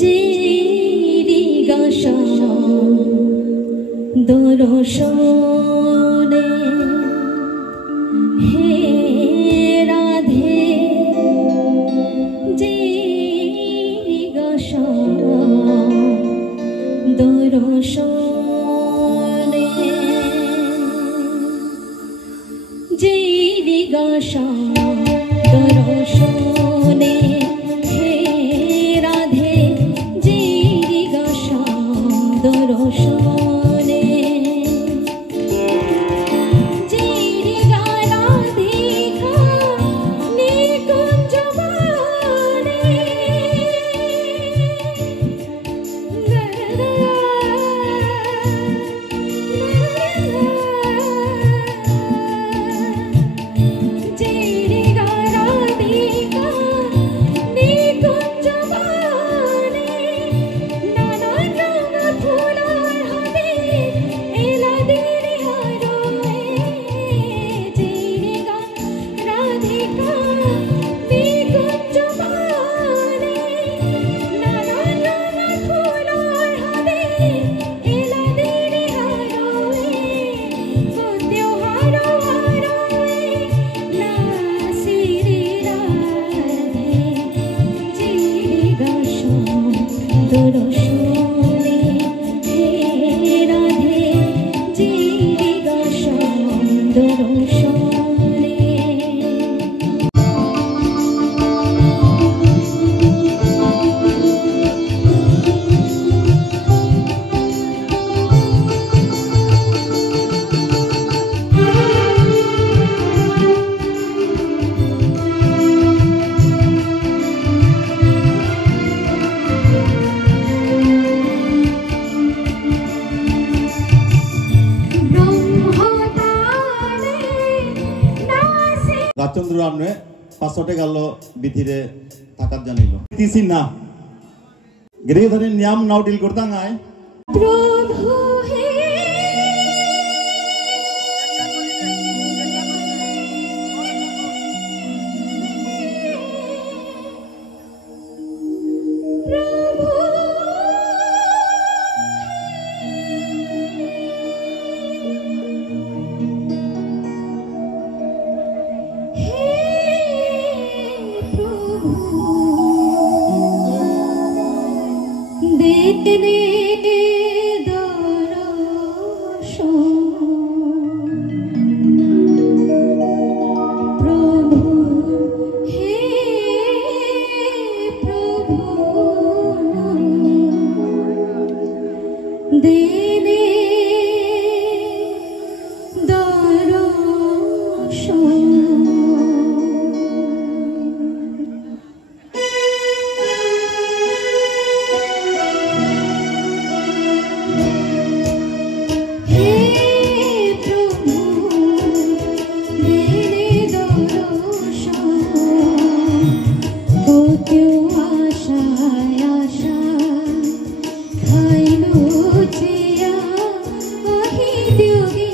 জিরিগাসা দর্শনে হে রাধে জিরিগাসা দর্শনে জিরিগাসা দর্শনে হে রাধে জিরিগাসা দর্শনে জিরিগা রাধিকা নিকুঞ্জ বনে জিরিগা রাধিকা নিকুঞ্জ বনে নানান রঙ ফুলার হাতে এলাদির হারোয় জিরিগা রাধিকা নিকুঞ্জ বনে নানান রঙ ফুলার হাতে এলাদির হারোয় কোতেও হারো হারোয় না শ্রী রাধে জিরিগাসা দর্শনে হে রাধে জিরিগাসা দর্শনে রাজচন্দ্র রামনে 500 টাকা লো বিধিরে থাকার জানিল তিসি না গৃহধরের নিয়ম নাও ডিল করতাম আয় প্রভু হে প্রভু হে প্রভু দেনে দর্শন প্রভু হে প্রভু দেনে দর্শন হে প্রভু দেনে দর্শন কোতেও আশায় আশায় খাইলো চেয়া আহি দিওগি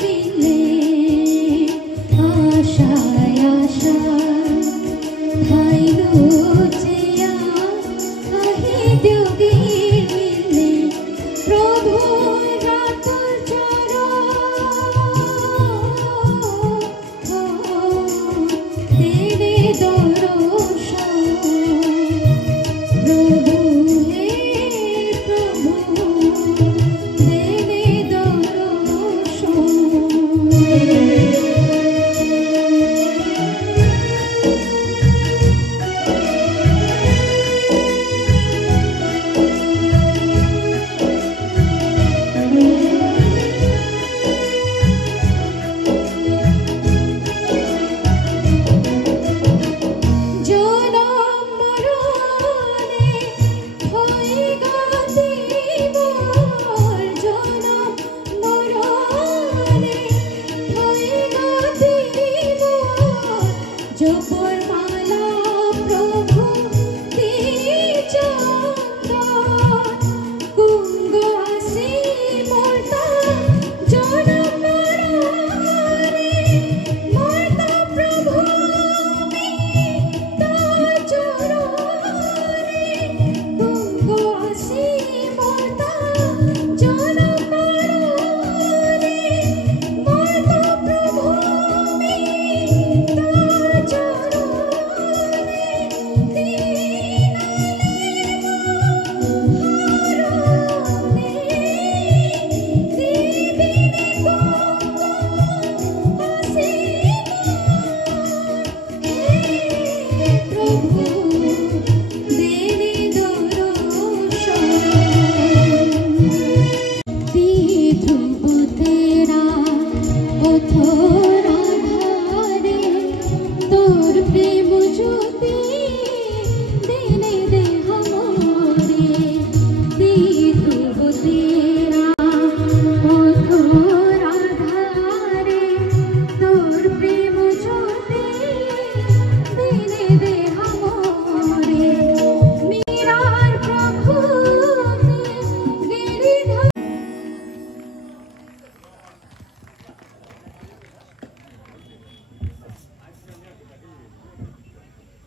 মিলে আশায় আশায় খাইলো চেয়া আহি দিওগি মিলে প্রভু রাত চরণ তেরে দর্শন প্রভু হে প্রভু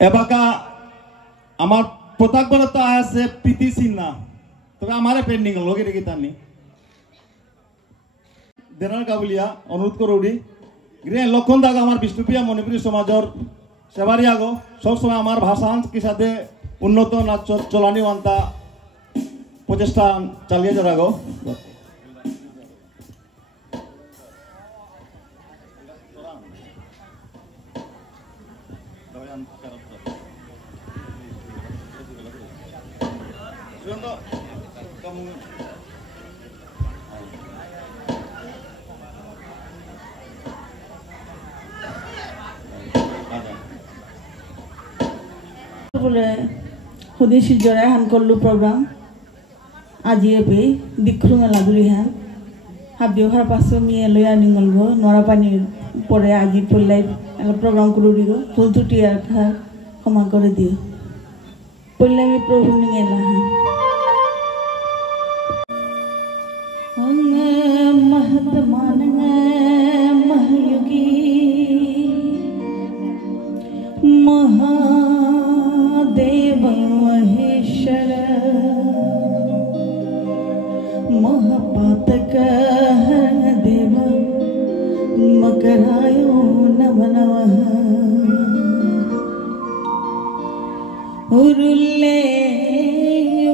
এবাকা আমার প্রতাকবার তো আছে প্রীতি সিনহা তবে আমারে পেন্ডিং লগে রেখে তার নেই দেনার কাবুলিয়া অনুরোধ করুড়ি গ্রে লক্ষণ দাগ আমার বিষ্ণুপ্রিয়া মণিপুরী সমাজর সেবারই আগো সবসময় আমার ভাষা কি সাথে উন্নত নাচ চলানি আনতা প্রচেষ্টা চালিয়ে যাগো बोले खुदी सिजरा हान करलु प्रोग्राम आज ये पे दिखरु में लागुली हान हाबियो हर पासो मिए लया निंगल गो नोरा पानी परे आज पल्लाई प्रोग्राम करू दिगो फुल छुट्टी आखा क्षमा कर दियो पल्लाई में प्रभु निंगेला हान महात्मा महायुगी महादेव महेश्वर महापातक देव मकरायो नम नमः उरुल्ले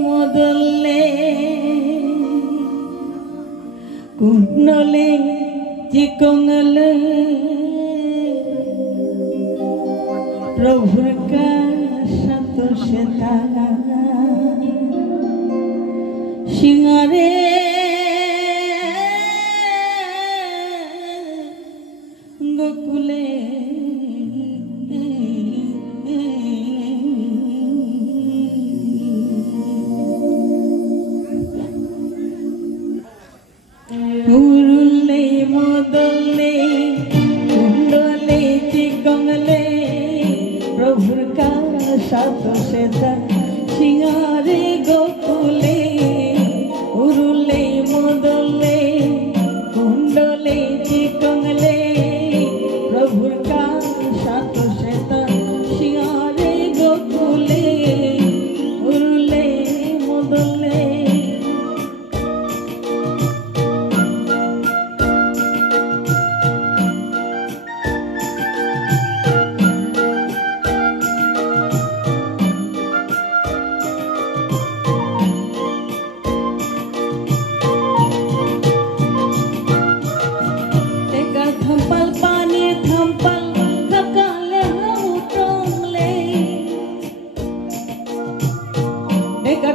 मोदल्ले कुंडले चिकोंगले प्रभुर का सतोषता सिंगारे गोकुले उरुले मोदले कुंडले चिकोंगले प्रभुर का सतोषता सिंगारे गोकुले उरुले मोदले कुंडले चिकोंगले प्रभुर का सतोषता सिंगारे गोकुले उरुले मोदले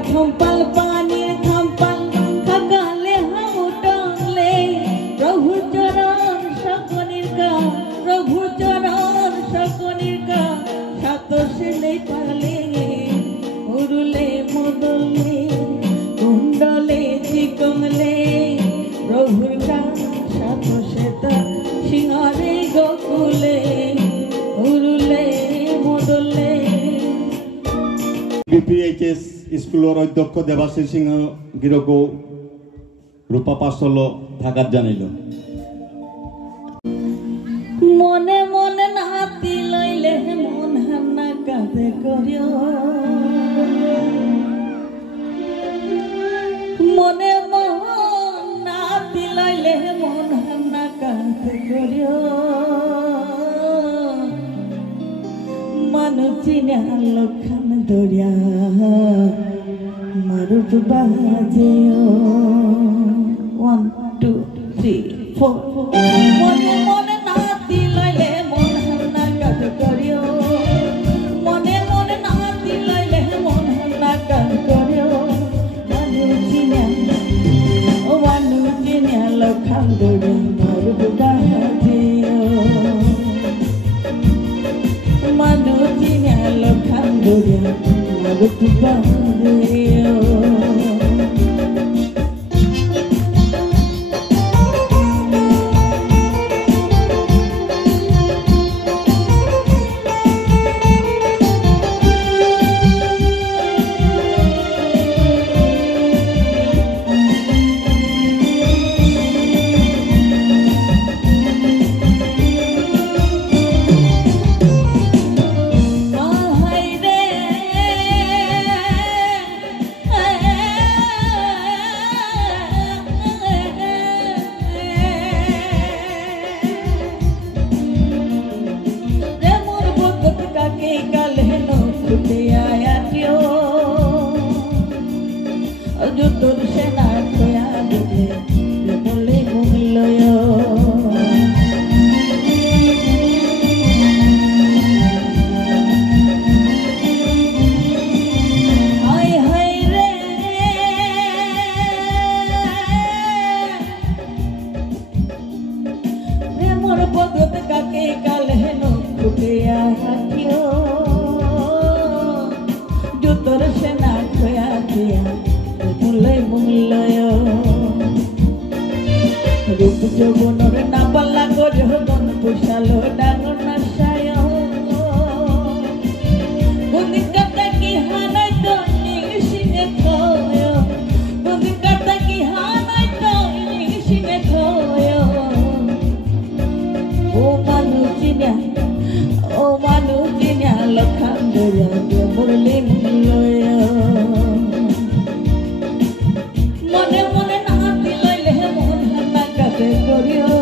थम्पल पानी थम्पल खगाले हम उटांगले प्रभु चरण सकनिर का सातो से ले पाले उरुले मोदले कुंडले चिकमले प्रभु का सातो से सिंगारे गोकुले उरुले मोदले BPHS স্কুলের অধ্যক্ষ দেবাশিস সিংহ গিরকো রূপা পাশল থাকার জানাইল মনে মনে নাতি লইলে মন হান্না কাঁদে করিও মনে মন নাতি লইলে মন হান্না কাঁদে করিও মানু চিনে লক্ষণ দরিয়া মারুট বাজেও 1 2 3 4 মনে মনে নাতি লইলে মন হান্না কাঁদ করিও মনে মনে নাতি লইলে মন হান্না কাঁদ করিও মানু চিনে লক্ষণ দরিয়া মারুট বাজেও Manu tinya lokhan durian magut bandeo হাটিও জুতোর সেনা খোয়া দিলে বলে ঘুমিলয় কাকে কাল হেন ফুটিয়া হাটিও জুতোর সেনা খোয়া দিয়া বলে ঘুমিলয় রূপ যৌবনের না পাল্লা করে হন পোষালো ডাঙর নাশায় বন্দি কাটা কি হানাই তো নিশিনে খয় বন্দি কাটা কি হানাই তো নিশিনে খয় ও মানুষ চিনা লখান দয়া বলে মূল্য মনে মনে নাতি লইলে মন হানা কাটে করিও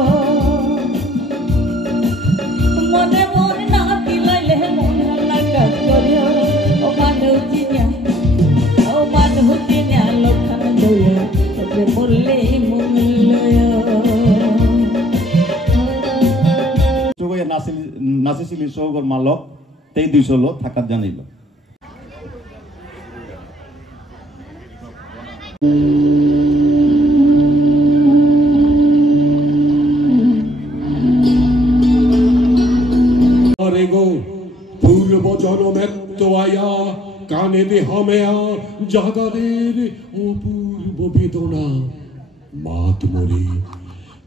মনে মনে নাতি লইলে মন হানা কাট করিও ও মানুষ চিনা লখান দয়া বলে মূল্য নাচিছিলি চৌগর মালক তেই 200 লোক থাকাত জানিল রে গো পূর্ব জনমেত্ত আয়া কানে দে হমেয়া জাগাদের অপূর্ব বেদনা মাত মরে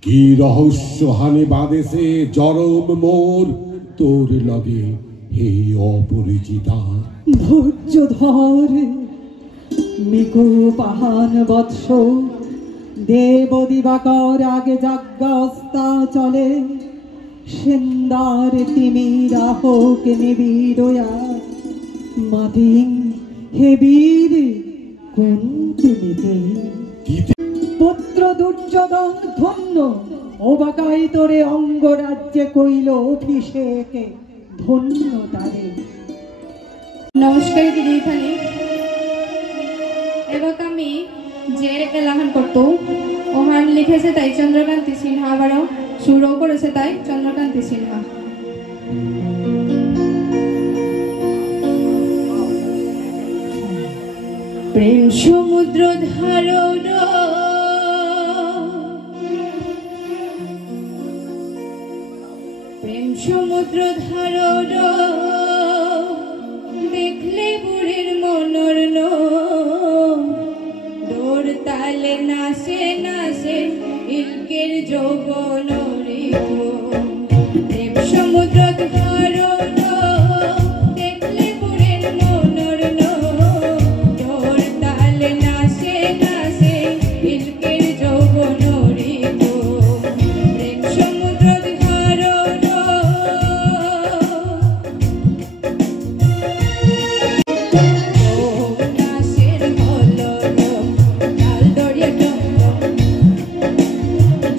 কি রহস্য হানে বাদেশে জরম মোর তোর লগে হে অপরিচিতা ধৈর্য ধর মিকু পাহান বৎস দেব দিবাকর আগে যাজ্ঞাস্তা চলে সেন্দার তিমির হোক নিবিড়য়া মাতিং হে বীর কোন তিমিতে পুত্র দুর্যোধন ধন্য অবাকাই তোরে অঙ্গরাজ্যে কইল অভিষেকে ধন্য তারে নমস্কার দিদিখানি এবার আমি যে এলাহান করতো ওহান লিখেছে তাই চন্দ্রকান্তি সিনহা আবারও সুরও করেছে তাই চন্দ্রকান্তি সিনহা প্রেম সমুদ্র ধারণ প্রেম সমুদ্র ধারণ দেখলে বুড়ির মনর ডোর তালে নাচে নাচে ইলকের যৌবন প্রেম সমুদ্র ধারণ দেখলে বুড়ির মনর ডোর তালে নাচে নাচে ইলকের যৌবন প্রেম সমুদ্র ধারণ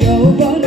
যৌবন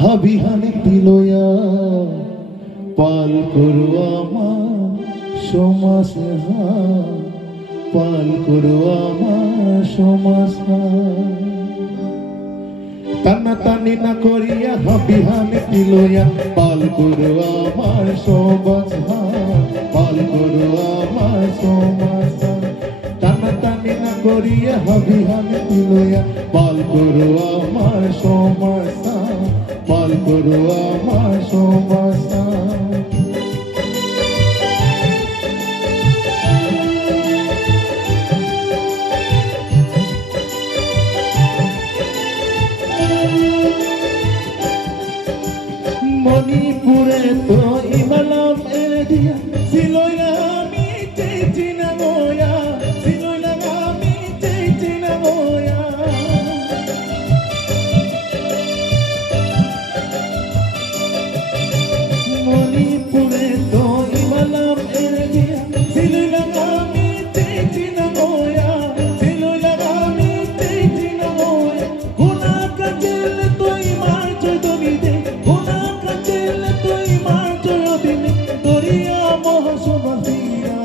হাবিহানে পিলয়া পাল করুয়া মা সমাস পাল করুয়া মা সমাস টানা টানি না করিয়া হাবিহানে পিলয়া পাল করুয়া মা সমাস পাল করুয়া মা সমাস টানা টানি না করিয়া হাবিহানে পিলয়া পাল করুয়া মা সমাস পাল করুয়া মা সমাস মণিপুরে তো ইমালাম এনে দিয়া সিলইলা আমি চেয়েছি না গোয়া সিলইলা আমি চেয়েছি না গোয়া মণিপুরে তো ইমালাম এনে দিয়া সিলইলা আমি চেয়েছি না গোয়া সিলইলা আমি চেয়েছি না গোয়া গুনা কাজল তুই মার চৈতনি দে গুনা কাজল তুই মার চৈতনি দরিয়া মহাসমাধিয়া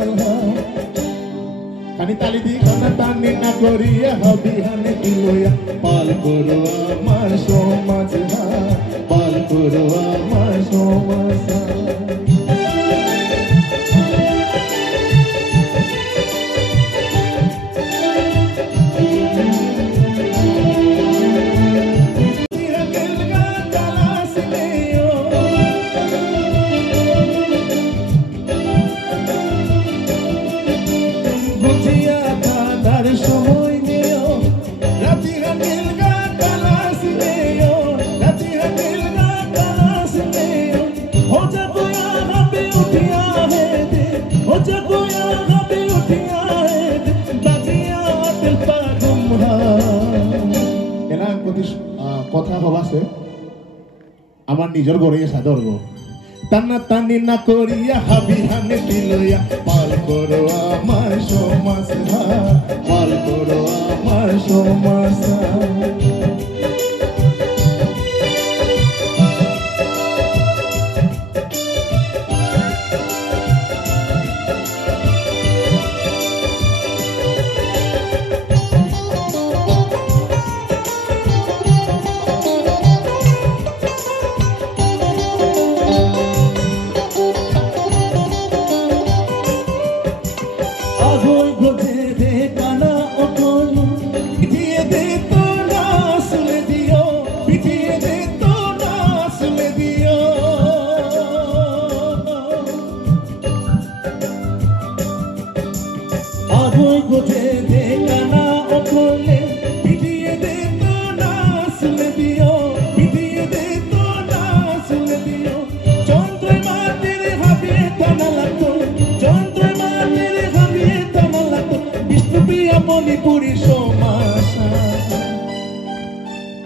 কানি তালি দি কানা টানি না করিয়া হাবিহানে পিলয়া পাল করুয়া আমার সমাজ পাল করুয়া আমার সমাজ কথা হবাছে আমার নিজের ঘরে সাদর গো টানা টানি না করিয়া হাবিহানে পিলয়া পাল করো আমার সমাজ পাল করো আমার সমাজ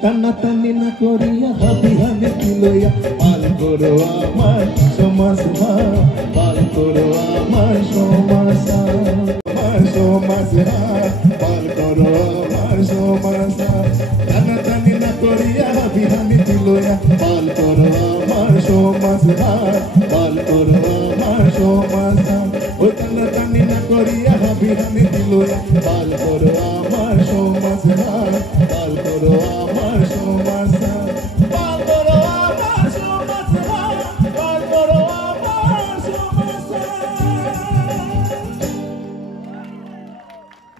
টানা টানি না করিয়া হাবিহানে পিলয়া পাল করো আমার সমাজ পাল করো আমার সমাজ আমার সমাজ পাল করো আমার সমাজ টানা টানি না করিয়া হাবিহানে পিলয়া পাল করো আমার সমাজ পাল করো আমার সমাজ ওই টানা টানি না করিয়া হাবিহানে পিলয়া পাল করো আমার সমাজ পাল করো আমার সমাজ পাল করো আমার সমাজ পাল করো আমার সমাজ।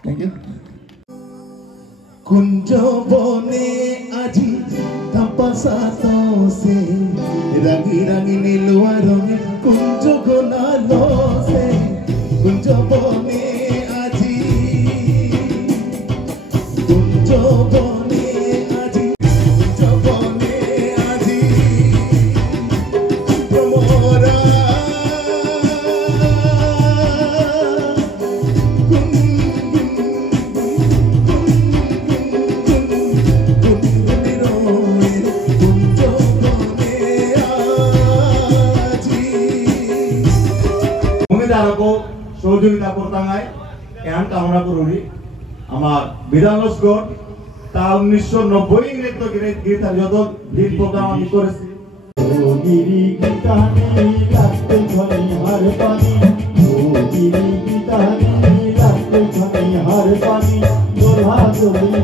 Thank you. কুঞ্জ বনে আজি তাপসা সে রাগি রাগি নীলুয়া রঙে কুঞ্জ গোনালো সে কুঞ্জ বনে আজি কুঞ্জ বনে আজি কুঞ্জ বনে আজি ভ্রমরা সহযোগিতা করতাঙায় এহান কামনা করি আমার বিধানগর তা 1990 ইংরেজ তো গীতা যত দিন প্রোগ্রাম আমি করেছি। গিরি গীতানি লাগতে ধনি হার পানি, গিরি গীতানি লাগতে ধনি হার পানি, দোলা দোলি